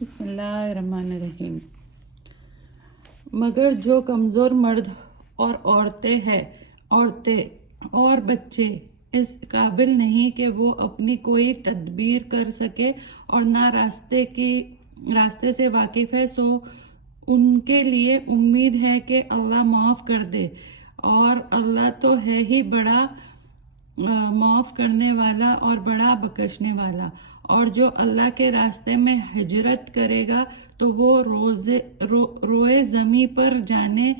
بسم اللہ الرحمن الرحیم۔ مگر جو کمزور مرد اور عورتیں اور بچے اس قابل نہیں کہ وہ اپنی کوئی تدبیر کر سکے اور نہ راستے سے واقف ہے، سو ان کے لیے امید ہے کہ اللہ معاف کر دے، اور اللہ تو ہے ہی بڑا معاف کرنے والا اور بڑا بخشنے والا۔ اور جو اللہ کے راستے میں ہجرت کرے گا تو وہ روئے زمین پر جانے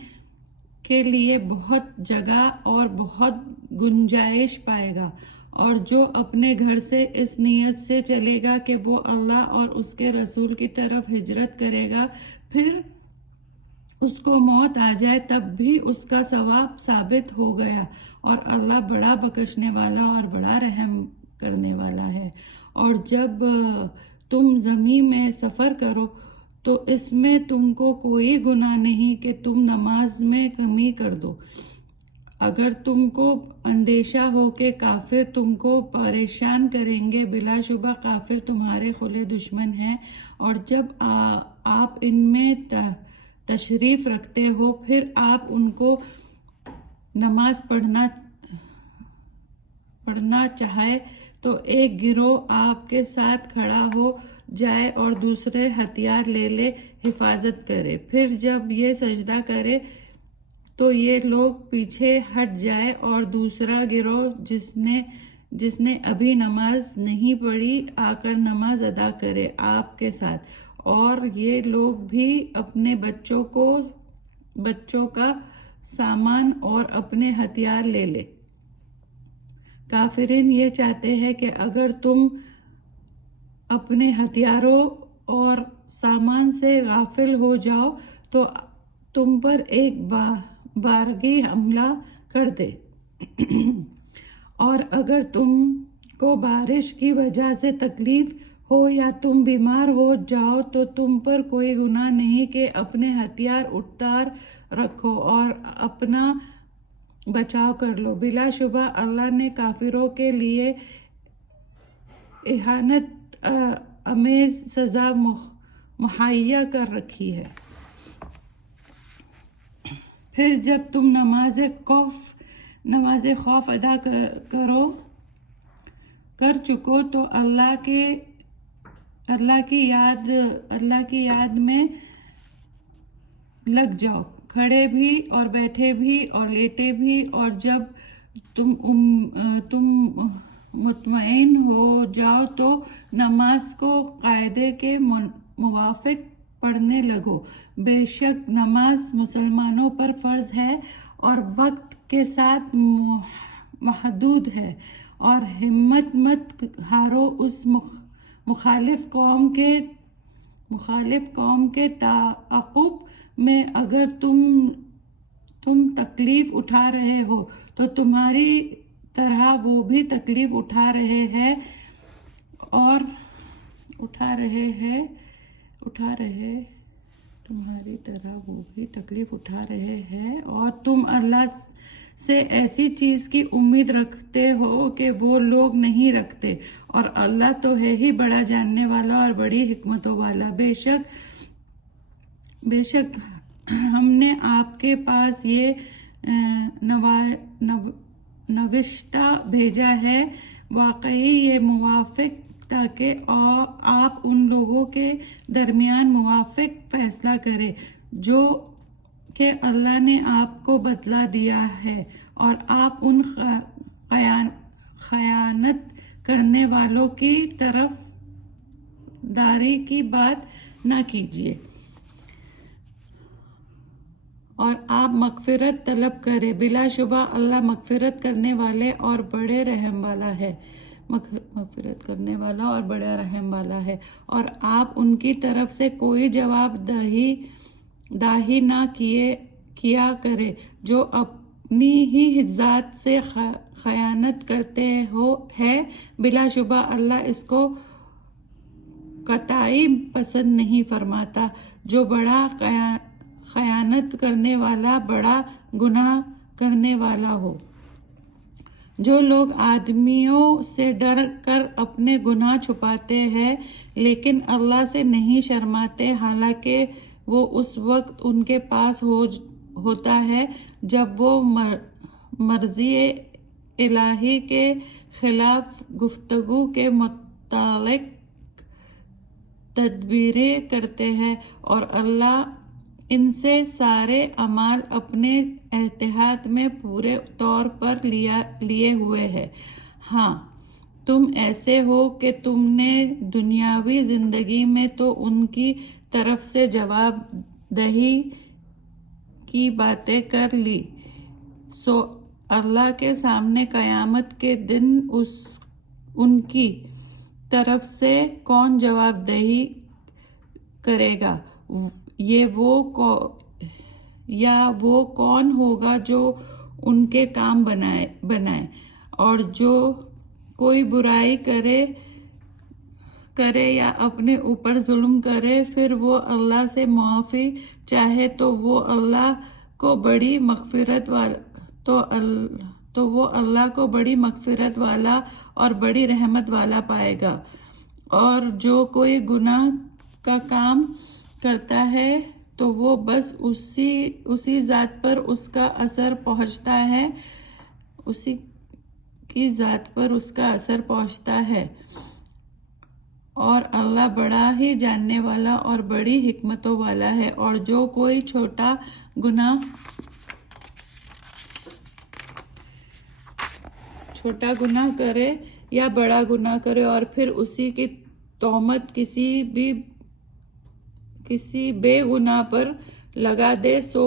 کے لیے بہت جگہ اور بہت گنجائش پائے گا، اور جو اپنے گھر سے اس نیت سے چلے گا کہ وہ اللہ اور اس کے رسول کی طرف ہجرت کرے گا، پھر اس کو موت آ جائے تب بھی اس کا ثواب ثابت ہو گیا، اور اللہ بڑا بخشنے والا اور بڑا رحم کرنے والا ہے۔ اور جب تم زمین میں سفر کرو تو اس میں تم کو کوئی گناہ نہیں کہ تم نماز میں کمی کر دو، اگر تم کو اندیشہ ہو کہ کافر تم کو پریشان کریں گے۔ بلا شبہ کافر تمہارے کھلے دشمن ہیں، اور جب آپ ان میں تشریف رکھتے ہو پھر آپ ان کو نماز پڑھنا چاہے تو ایک گروہ آپ کے ساتھ کھڑا ہو جائے اور دوسرے ہتھیار لے حفاظت کرے، پھر جب یہ سجدہ کرے تو یہ لوگ پیچھے ہٹ جائے اور دوسرا گروہ جس نے ابھی نماز نہیں پڑھی آ کر نماز ادا کرے آپ کے ساتھ، اور یہ لوگ بھی اپنے بچوں کا سامان اور اپنے ہتھیار لے۔ کافرین یہ چاہتے ہیں کہ اگر تم اپنے ہتھیاروں اور سامان سے غافل ہو جاؤ تو تم پر ایک بارگی حملہ کر دے، اور اگر تم کو بارش کی وجہ سے تکلیف ہو یا تم بیمار ہو جاؤ تو تم پر کوئی گناہ نہیں کہ اپنے ہتھیار اتار رکھو اور اپنا بچاؤ کر لو۔ بلا شبہ اللہ نے کافروں کے لیے اہانت آمیز سزا مہیا کر رکھی ہے۔ پھر جب تم نماز خوف ادا کر چکو تو اللہ کی یاد میں لگ جاؤ، کھڑے بھی اور بیٹھے بھی اور لیٹے بھی، اور جب تم مطمئن ہو جاؤ تو نماز کو قاعدے کے موافق پڑھنے لگو۔ بے شک نماز مسلمانوں پر فرض ہے اور وقت کے ساتھ محدود ہے، اور ہمت مت ہارو اس مخالف قوم کے تعاقب میں۔ اگر تم تکلیف اٹھا رہے ہو تو تمہاری طرح وہ بھی تکلیف اٹھا رہے ہیں، اور تم اللہ سے ایسی چیز کی امید رکھتے ہو کہ وہ لوگ نہیں رکھتے، اور اللہ تو ہے ہی بڑا جاننے والا اور بڑی حکمتوں والا۔ بے شک ہم نے آپ کے پاس یہ نوشتہ بھیجا ہے، واقعی یہ موافق تاکہ آپ ان لوگوں کے درمیان موافق فیصلہ کریں جو کہ اللہ نے آپ کو بتلا دیا ہے، اور آپ ان خیانت کرنے والوں کی طرف داری کی بات نہ کیجیے، اور آپ مغفرت طلب کریں۔ بلا شبہ اللہ مغفرت کرنے والے اور بڑے رحم والا ہے۔ اور آپ ان کی طرف سے کوئی جواب دہی نہ کیا کرے جو اپنی ہی ذات سے خیانت کرتے ہیں، بلا شبہ اللہ اس کو قطعی پسند نہیں فرماتا۔ جو بڑا خیانت کرنے والا بڑا گناہ کرنے والا ہو۔ جو لوگ آدمیوں سے ڈر کر اپنے گناہ چھپاتے ہیں لیکن اللہ سے نہیں شرماتے، حالانکہ وہ اس وقت ان کے پاس ہوتا ہے جب وہ مرضی الہی کے خلاف گفتگو کے متعلق تدبیریں کرتے ہیں، اور اللہ ان سے سارے اعمال اپنے احاطے میں پورے طور پر لیے ہوئے ہے۔ ہاں، تم ایسے ہو کہ تم نے دنیاوی زندگی میں تو ان کی طرف سے جواب دہی کی باتیں کر لی، سو اللہ کے سامنے قیامت کے دن ان کی طرف سے کون جواب دہی کرے گا؟ وہ کون ہوگا جو ان کے کام بنائے؟ اور جو کوئی برائی کرے یا اپنے اوپر ظلم کرے پھر وہ اللہ سے معافی چاہے تو وہ اللہ کو بڑی مغفرت والا اور بڑی رحمت والا پائے گا۔ اور جو کوئی گناہ کا کام کرتا ہے تو وہ بس اسی ذات پر اس کا اثر پہنچتا ہے، اور اللہ بڑا ہی جاننے والا اور بڑی حکمتوں والا ہے۔ اور جو کوئی چھوٹا گناہ کرے یا بڑا گناہ کرے اور پھر اسی کی تہمت کسی بے گناہ پر لگا دے، سو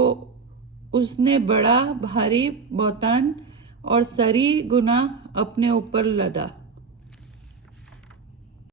اس نے بڑا بھاری بہتان اور صریح گناہ اپنے اوپر لدا۔